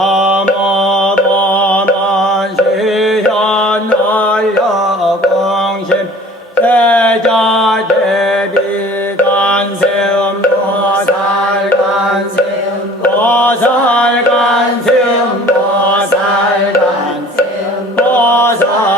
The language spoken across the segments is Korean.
하마다만 시현하여 공심 살간 세음 보살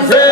Brazil.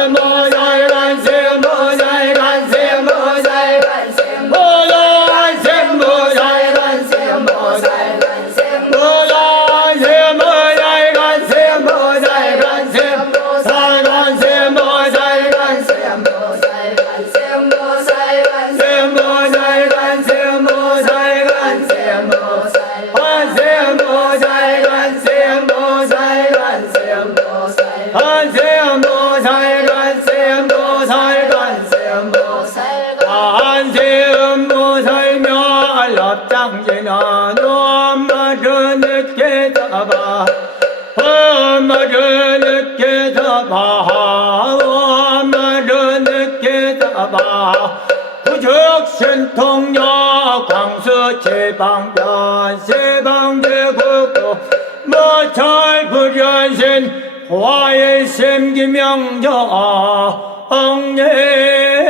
무적 신통역 광수 지방변 세방제국도 마찰 불연신 화일심 김명정 엉예